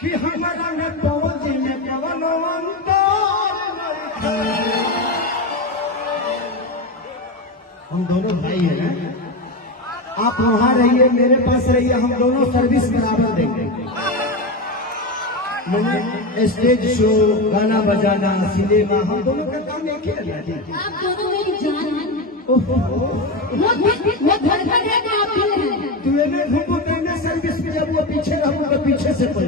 कि हमारा में पहुंची में कवनो हम दोनों भाई हैं ना, आप वहां रहिए मेरे पास रहिए, हम दोनों सर्विस बराबर देंगे। मैंने स्टेज शो, गाना बजाना, सिनेमा, हम दोनों का काम एक ही है। आप दोनों मेरी जान हैं। वो धड़कन है कि आप दिल हैं। तू इन्हें घूमो करने सर्विस में, जब वो पीछे रहूंगा पीछे से पल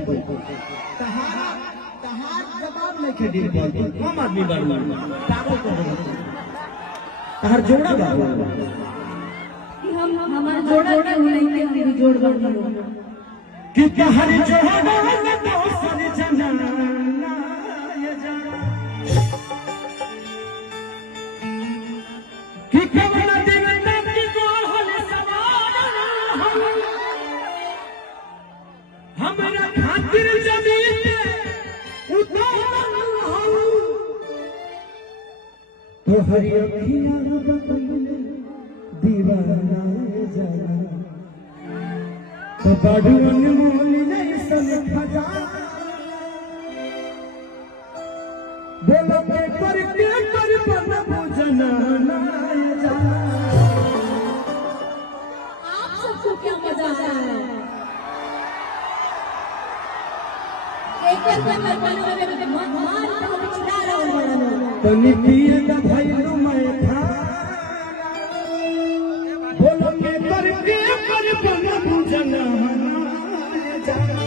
तहार जवाब नहीं खेदी पाती। हम आदमी बार पागल को तहार जोड़ा बाबू हम हमारा जोड़ा नहीं है, हम भी जोड़ बन कि तहार जोड़ा में तो सारे जनाना ये जाना कि कवना दिन तक की गोहल सवार हमरा खातिर जमीन पे उतारन हो तो हरी अखियां बतैले दीवाना जाना तो बाडू अनमोल नहीं सन खजाना बोलो के कर बन पूजना जाना। आप सबको क्या मजा आ रहा है? एक तनी पिए का भाई लो मैं था बोलो के कर बन पूजना जाना।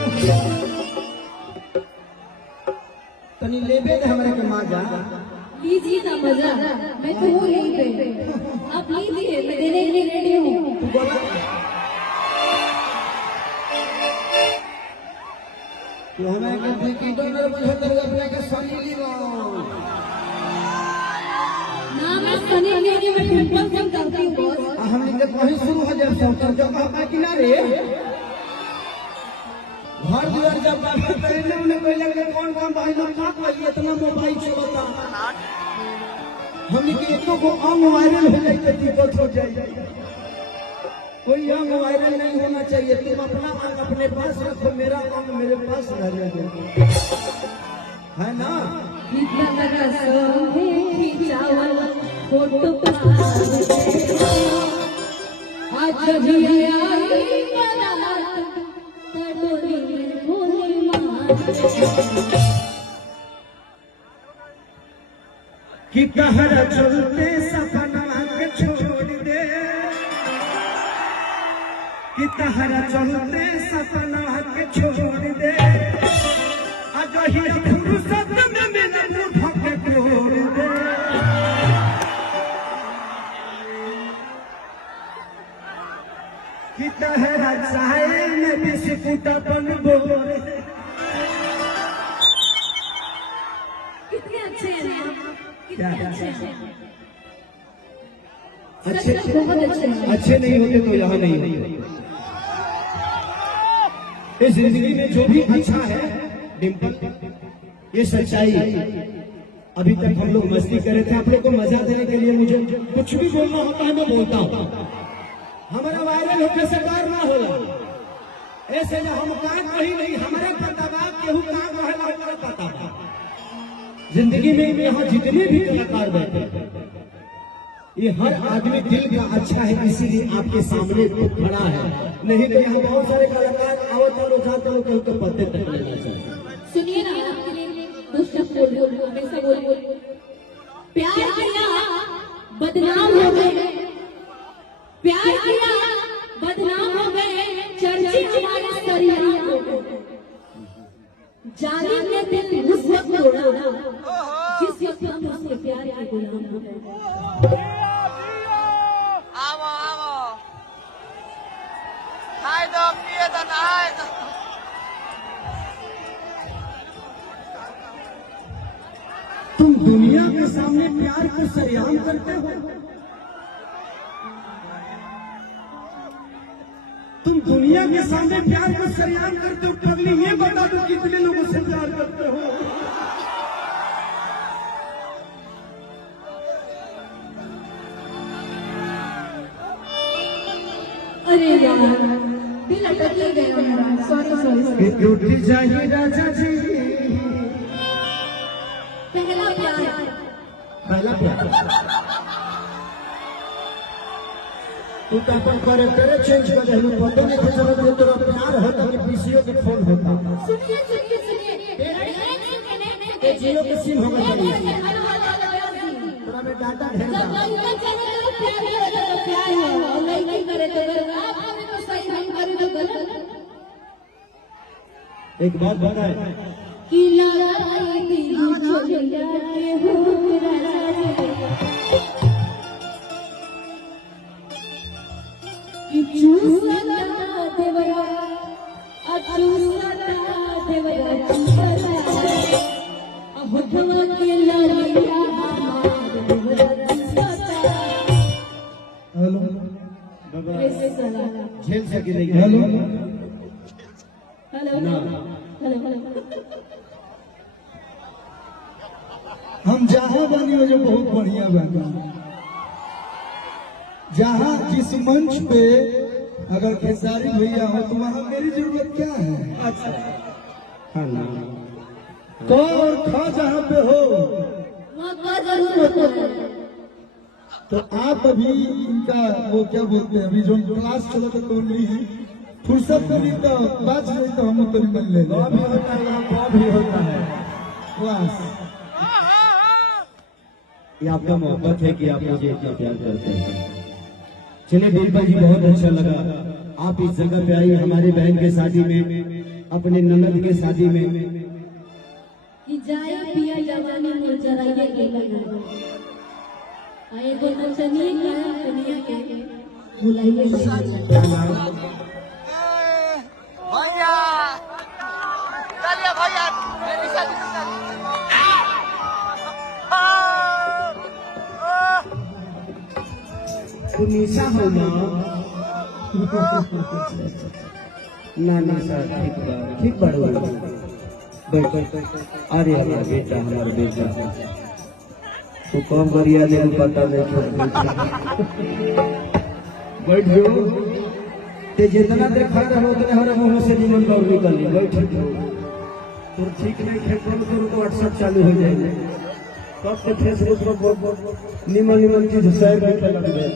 तनी लेबे दे हमरे के मां जा लीजिए ना मजा, मैं तो हूँ यहीं पे। आप लीजिए, मैं देने के लिए रेडी हूँ। तो हमें कहते कि डॉलर मुझे तेरे अपने के सनी लीजिए ना, मैं सनी नहीं, मैं पिंपल सिंह करती हूँ बॉस। हमने जब वही शुरू हो जब सोचा जब आप किनारे घर दुआर जब पहले उन्हें पहले के कौन भाई लोग का कोई इतना मोबाइल चलाता हमने के एक को अंग वायरल हो जाए तो दिक्कत हो जाए। कोई अंग वायरल नहीं होना चाहिए। तुम अपना अंग अपने पास रखो, मेरा अंग मेरे पास रहने दो, है ना? इतना लगा सोहे खिंचावल फोटो आज भी आई बारात तड़ोरी में भोली मार कि कहरा चलते सपना के छोड़ दे कि कहरा चलते सपना के छोड़ दे अजही फुर्सत में मेरा मुंह के तोड़ दे। कि कहरा चाहे में बिस्कुट बन बोले। कितने अच्छे हैं आप, कितने अच्छे हैं। अच्छे बहुत अच्छे हैं। अच्छे नहीं होते तो यहाँ नहीं होते। इस जिंदगी में जो भी अच्छा है डिम्पल, ये सच्चाई। अभी तक हम लोग मस्ती कर रहे थे, आप लोग को मजा देने के लिए मुझे कुछ भी बोलना होता है मैं बोलता हूँ। हमारा वायरल होने से डर ना होला, ऐसे ना हम काम कहीं नहीं, हमारे पता बात केहू काम रहेगा हमारे पता बात। जिंदगी में यहाँ जितने भी कलाकार बैठे ये हर आदमी दिल का अच्छा है, इसीलिए आपके सामने खड़ा है। नहीं तो यहाँ बहुत सारे कलाकार आवत लोग जाते लोग के पत्ते तक लेना चाहिए। सुनिए ना, आपके लिए दो शब्द बोलिए, हमेशा बोलिए। प्यार किया बदनाम हो गए, प्यार किया बदनाम हो गए, चर्चे हमारे सरिया हो गए। जालिम ने दिल उस वक्त तोड़ा जिस वक्त हम उसके प्यार के गुलाम हो गए। तुम दुनिया के सामने प्यार को सरेआम करते हो, तुम दुनिया के सामने प्यार को सरेआम करते हो। पगली ये बता दो कितने लोगों से प्यार करते हो। अरे यार, दिल अटक गया मेरा। Sorry sorry. टूट जाए जाही राजा जी। पहला प्यार, पहला प्यार तू तो अपन कैरेक्टर चेंज कर दे। पता नहीं चला कि तोरा प्यार होता कि पीसीओ के फोन होता। सुनिए सुनिए सुनिए, जियो के सिम होगा चाहिए तोरा में डाटा ढेर जब बा। मन चाहिए तो प्यार ही होता तो प्यार है, और नहीं करे तो गलत। आप हमें तो सही, हम करे तो गलत। एक बात बताए कि लड़ाई दिल छोड़िया के हो राजा कि चूसना देवरा, चूसना देवरा चूसना होठवा के लड़िया हमार देवरा चूसना। हेलो ऐसे सला झेल सके नहीं। हेलो हेलो ना हेलो हम जहाँ बनी हो जो बहुत बढ़िया बनी। जहाँ जिस मंच पे अगर खेसारी भैया हो तो वहाँ मेरी जरूरत क्या है? अच्छा हाँ ना क और ख जहाँ पे हो वहाँ का जरूर होता है। तो आप अभी इनका वो क्या बोलते हैं, अभी जो क्लास चलो तो नहीं फुर्सत करी तो बात नहीं तो हम तो निकल ले भी होता है क्लास। ये आपका मोहब्बत है कि आप मुझे इतना प्यार करते हैं। चलिए डिम्पल जी बहुत अच्छा लगा आप इस जगह पे आई हमारे बहन के शादी में, अपने ननद के शादी में। कि जाए पिया या जाने में जराइए के लगा आए को नचनिए का कनिया के बुलाइए भैया चलिए भैया मेरी शादी निशा हो ना निशा ठीक बड़ो अरे हमारा बेटा तो कम बढ़िया नहीं पता नहीं बैठ जाओ ते जितना देखा रहो उतने हमारे मुंह से निमन दौड़ निकली। बैठ तो ठीक नहीं खेल तो व्हाट्सएप चालू हो जाएगा। तब से फेसबुक पर बहुत निमन चीज शेयर करने लग गए।